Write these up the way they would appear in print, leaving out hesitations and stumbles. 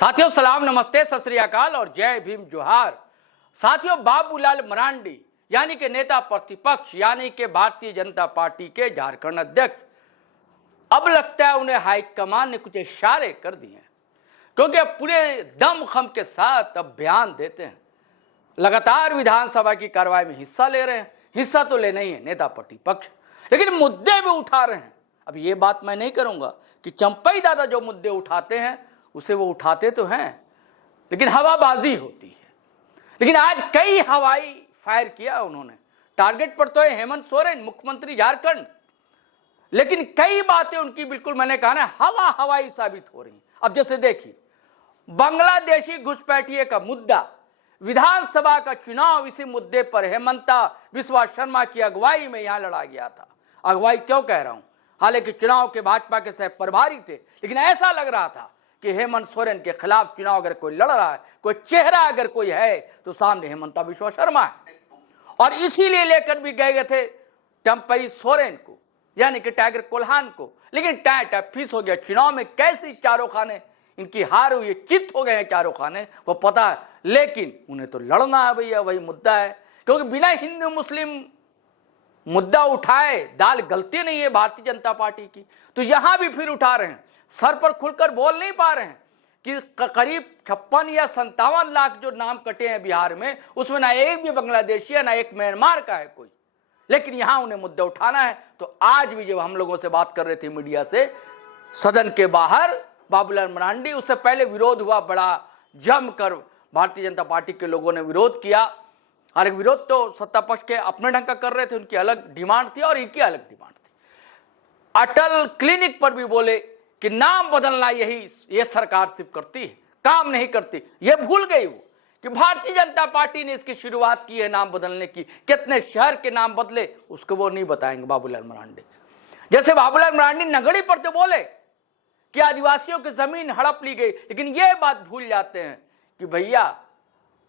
साथियों सलाम, नमस्ते, सत श्री अकाल और जय भीम जोहार। साथियों, बाबूलाल मरांडी यानी कि नेता प्रतिपक्ष यानी कि भारतीय जनता पार्टी के झारखंड अध्यक्ष, अब लगता है उन्हें हाईकमान ने कुछ इशारे कर दिए हैं, क्योंकि अब पूरे दमखम के साथ अब बयान देते हैं। लगातार विधानसभा की कार्रवाई में हिस्सा ले रहे हैं। हिस्सा तो लेना ही है नेता प्रतिपक्ष, लेकिन मुद्दे भी उठा रहे हैं। अब ये बात मैं नहीं करूंगा कि चंपई दादा जो मुद्दे उठाते हैं उसे वो उठाते तो हैं, लेकिन हवाबाजी होती है। लेकिन आज कई हवाई फायर किया उन्होंने। टारगेट पर तो है हेमंत सोरेन, मुख्यमंत्री झारखंड, लेकिन कई बातें उनकी बिल्कुल मैंने कहा ना हवाई साबित हो रही। अब जैसे देखिए, बांग्लादेशी घुसपैठिए का मुद्दा, विधानसभा का चुनाव इसी मुद्दे पर हेमंता बिस्वा शर्मा की अगुवाई में यहां लड़ा गया था। अगुवाई क्यों कह रहा हूं, हालांकि चुनाव के भाजपा के सह प्रभारी थे, लेकिन ऐसा लग रहा था कि हेमंत सोरेन के खिलाफ चुनाव अगर कोई लड़ रहा है, कोई चेहरा अगर कोई है तो सामने हेमंता बिस्वा शर्मा है। और इसीलिए लेकर भी गए थे चंपई सोरेन को यानी कि टाइगर कोल्हान को, लेकिन टाइट फीस हो गया। चुनाव में कैसी चारों खाने इनकी हार हुई, चित हो गए हैं चारों खाने, वो पता है, लेकिन उन्हें तो लड़ना है भैया, वही मुद्दा है। क्योंकि बिना हिंदू मुस्लिम मुद्दा उठाए दाल गलती नहीं है भारतीय जनता पार्टी की, तो यहां भी फिर उठा रहे हैं। सर पर खुलकर बोल नहीं पा रहे हैं कि करीब 56 या 57 लाख जो नाम कटे हैं बिहार में, उसमें ना एक भी बांग्लादेशी है, ना एक म्यांमार का है कोई, लेकिन यहां उन्हें मुद्दा उठाना है। तो आज भी जब हम लोगों से बात कर रहे थे मीडिया से, सदन के बाहर बाबूलाल मरांडी, उससे पहले विरोध हुआ बड़ा जमकर, भारतीय जनता पार्टी के लोगों ने विरोध किया। और विरोध तो सत्ता पक्ष के अपने ढंग का कर रहे थे, उनकी अलग डिमांड थी और इनकी अलग डिमांड थी। अटल क्लिनिक पर भी बोले कि नाम बदलना ये सरकार सिर्फ करती है, काम नहीं करती। ये भूल गई वो कि भारतीय जनता पार्टी ने इसकी शुरुआत की है नाम बदलने की। कितने शहर के नाम बदले उसको वो नहीं बताएंगे बाबूलाल मरांडी। जैसे बाबूलाल मरांडी नगड़ी पर तो बोले कि आदिवासियों की जमीन हड़प ली गई, लेकिन ये बात भूल जाते हैं कि भैया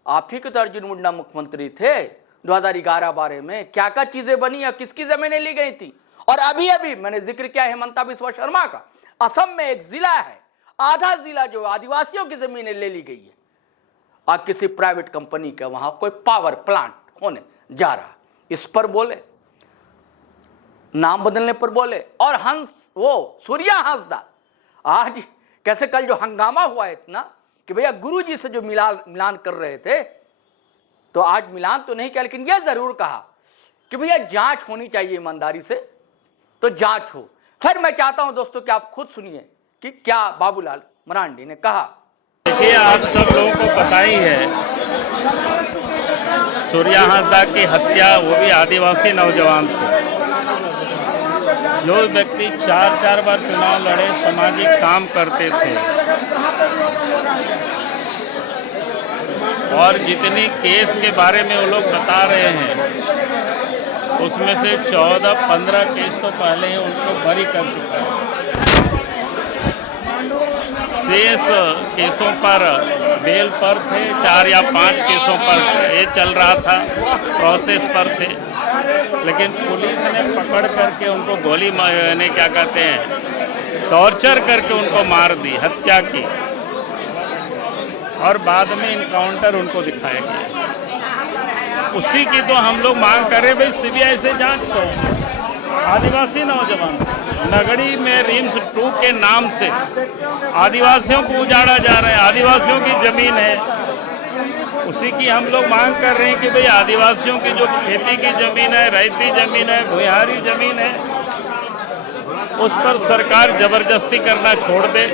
आप ही के तो अर्जुन मुंडा मुख्यमंत्री थे 2011-12 में, क्या क्या चीजें बनी और किसकी जमीनें ली गई थी। और अभी अभी मैंने जिक्र किया हेमंता बिस्वा शर्मा का, असम में एक जिला है, आधा जिला जो आदिवासियों की जमीनें ले ली गई है और किसी प्राइवेट कंपनी का वहां कोई पावर प्लांट होने जा रहा। इस पर बोले, नाम बदलने पर बोले। और हंस वो सूर्या हंसदा, आज कैसे कल जो हंगामा हुआ है इतना कि भैया गुरुजी से जो मिलान कर रहे थे, तो आज मिलान तो नहीं किया, लेकिन यह जरूर कहा कि भैया जांच होनी चाहिए ईमानदारी से, तो जांच हो। फिर मैं चाहता हूं दोस्तों कि आप खुद सुनिए कि क्या बाबूलाल मरांडी ने कहा। देखिए, आप सब लोगों को पता ही है, सूर्या हंसदा की हत्या, वो भी आदिवासी नौजवान थे। जो व्यक्ति 4 बार चुनाव लड़े, सामाजिक काम करते थे, और जितनी केस के बारे में वो लोग बता रहे हैं, उसमें से 14-15 केस तो पहले ही उनको बरी कर चुका है। शेष केसों पर बेल पर थे, 4 या 5 केसों पर ये चल रहा था, प्रोसेस पर थे, लेकिन पुलिस ने पकड़ करके उनको गोली ने क्या कहते हैं, टॉर्चर करके उनको मार दी, हत्या की, और बाद में इनकाउंटर उनको दिखाया गया। उसी की तो हम लोग मांग कर रहे, भाई सीबीआई से जांच करो। आदिवासी नौजवान नगड़ी में रिम्स 2 के नाम से आदिवासियों को उजाड़ा जा रहा है, आदिवासियों की जमीन है, उसी की हम लोग मांग कर रहे हैं कि भाई आदिवासियों की जो खेती की जमीन है, रैयती जमीन है, भूहारी जमीन है, उस पर सरकार जबरदस्ती करना छोड़ दे।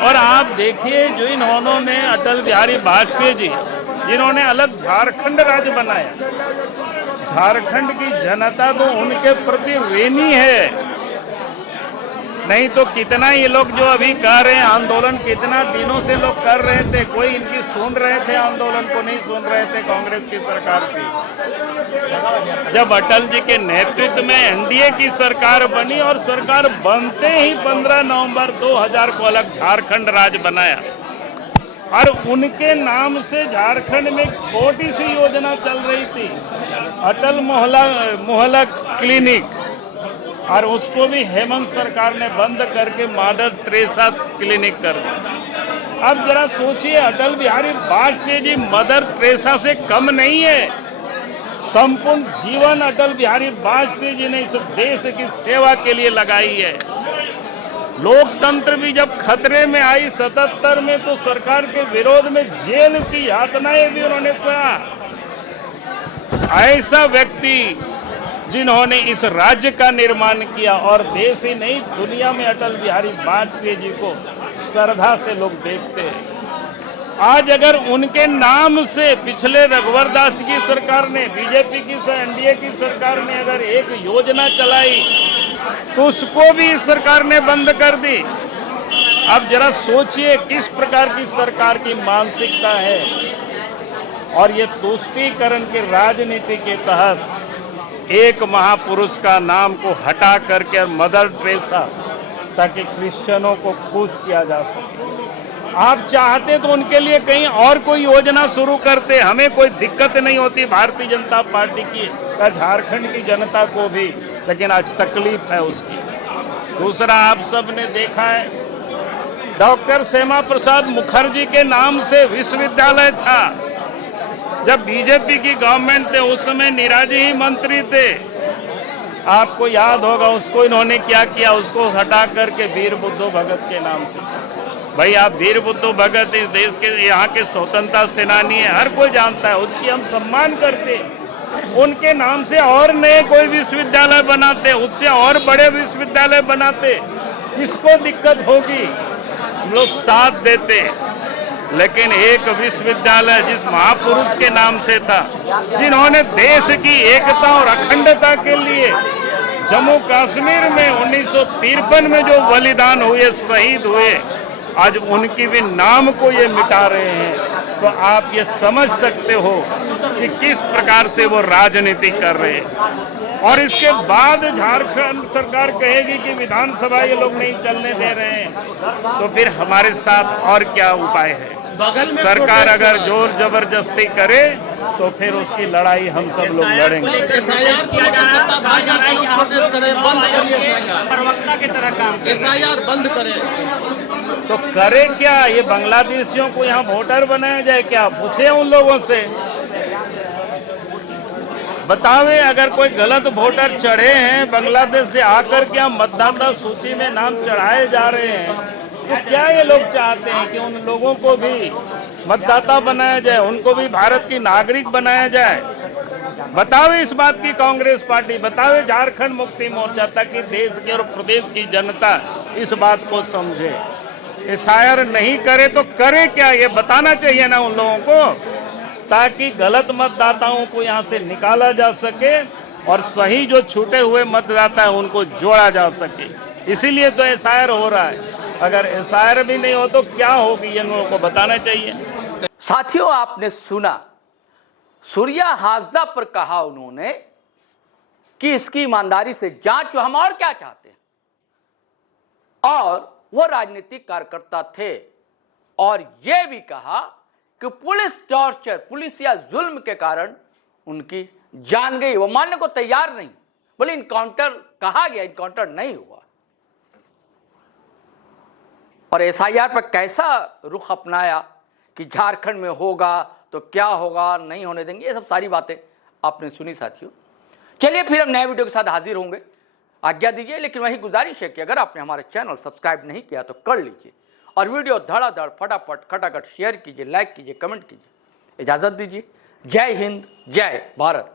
और आप देखिए, जो इन्होंने अटल बिहारी वाजपेयी जी, जिन्होंने अलग झारखंड राज्य बनाया, झारखंड की जनता तो उनके प्रति ऋणी है। नहीं तो कितना ये लोग जो अभी कर रहे हैं आंदोलन, कितना दिनों से लोग कर रहे थे, कोई इनकी सुन रहे थे आंदोलन को, नहीं सुन रहे थे कांग्रेस की सरकार की। जब अटल जी के नेतृत्व में एनडीए की सरकार बनी, और सरकार बनते ही 15 नवंबर 2000 को अलग झारखंड राज्य बनाया, और उनके नाम से झारखंड में एक छोटी सी योजना चल रही थी, अटल मोहल्ला क्लिनिक, और उसको भी हेमंत सरकार ने बंद करके मदर टेरेसा क्लिनिक कर दिया। अब जरा सोचिए, अटल बिहारी वाजपेयी जी मदर टेरेसा से कम नहीं है। संपूर्ण जीवन अटल बिहारी वाजपेयी जी ने इस देश की सेवा के लिए लगाई है। लोकतंत्र भी जब खतरे में आई 77 में, तो सरकार के विरोध में जेल की यातनाएं भी उन्होंने सहा। ऐसा व्यक्ति जिन्होंने इस राज्य का निर्माण किया, और देश ही नहीं दुनिया में अटल बिहारी वाजपेयी जी को श्रद्धा से लोग देखते हैं। आज अगर उनके नाम से पिछले रघुवर दास की सरकार ने, बीजेपी की एनडीए की सरकार ने अगर एक योजना चलाई, तो उसको भी इस सरकार ने बंद कर दी। अब जरा सोचिए किस प्रकार की सरकार की मानसिकता है। और ये तुष्टीकरण की राजनीति के तहत एक महापुरुष का नाम को हटा करके मदर टेरेसा, ताकि क्रिश्चियनों को खुश किया जा सके। आप चाहते तो उनके लिए कहीं और कोई योजना शुरू करते, हमें कोई दिक्कत नहीं होती भारतीय जनता पार्टी की या झारखंड की जनता को भी, लेकिन आज तकलीफ है उसकी। दूसरा, आप सब ने देखा है, डॉक्टर श्यामा प्रसाद मुखर्जी के नाम से विश्वविद्यालय था। जब बीजेपी की गवर्नमेंट थे उस समय नीरज ही मंत्री थे, आपको याद होगा उसको इन्होंने क्या किया, उसको हटा करके वीर बुद्धो भगत के नाम से। भाई, आप वीर बुद्धो भगत इस देश के, यहाँ के स्वतंत्रता सेनानी है, हर कोई जानता है, उसकी हम सम्मान करते। उनके नाम से और नए कोई विश्वविद्यालय बनाते, उससे और बड़े विश्वविद्यालय बनाते, किसको दिक्कत होगी? लोग साथ देते। लेकिन एक विश्वविद्यालय जिस महापुरुष के नाम से था, जिन्होंने देश की एकता और अखंडता के लिए जम्मू कश्मीर में 1953 में जो बलिदान हुए, शहीद हुए, आज उनकी भी नाम को ये मिटा रहे हैं। तो आप ये समझ सकते हो कि किस प्रकार से वो राजनीति कर रहे हैं। और इसके बाद झारखंड सरकार कहेगी कि विधानसभा ये लोग नहीं चलने दे रहे हैं, तो फिर हमारे साथ और क्या उपाय है? सरकार अगर जोर जबरदस्ती करे तो फिर उसकी लड़ाई हम सब लोग लड़ेंगे। एसआईआर बंद करें तो करे क्या? ये बांग्लादेशियों को यहाँ वोटर बनाया जाए क्या? पूछे उन लोगों से, बतावे अगर कोई गलत वोटर चढ़े हैं बांग्लादेश से आकर के हम मतदाता सूची में नाम चढ़ाए जा रहे हैं, तो क्या ये लोग चाहते हैं कि उन लोगों को भी मतदाता बनाया जाए, उनको भी भारत की नागरिक बनाया जाए? बतावे इस बात की कांग्रेस पार्टी, बतावे झारखंड मुक्ति मोर्चा, ताकि देश की और प्रदेश की जनता इस बात को समझे। एसआईआर नहीं करे तो करे क्या, ये बताना चाहिए ना उन लोगों को, ताकि गलत मतदाताओं को यहाँ से निकाला जा सके और सही जो छूटे हुए मतदाता है उनको जोड़ा जा सके। इसीलिए तो एसआईआर हो रहा है। अगर एसआईआर भी नहीं हो तो क्या होगी, ये लोगों को बताना चाहिए। साथियों, आपने सुना सूर्या हासदा पर कहा उन्होंने कि इसकी ईमानदारी से जांच, हम और क्या चाहते हैं। और वो राजनीतिक कार्यकर्ता थे और ये भी कहा कि पुलिस टॉर्चर, पुलिस या जुल्म के कारण उनकी जान गई। वो मानने को तैयार नहीं, बोले इनकाउंटर कहा गया, इनकाउंटर नहीं हुआ। और एसआईआर पर कैसा रुख अपनाया कि झारखंड में होगा तो क्या होगा, नहीं होने देंगे, ये सब सारी बातें आपने सुनी साथियों। चलिए फिर हम नए वीडियो के साथ हाजिर होंगे, आज्ञा दीजिए। लेकिन वही गुजारिश है कि अगर आपने हमारे चैनल सब्सक्राइब नहीं किया तो कर लीजिए और वीडियो धड़ाधड़ फटाफट खटाखट शेयर कीजिए, लाइक कीजिए, कमेंट कीजिए। इजाज़त दीजिए। जय हिंद, जय भारत।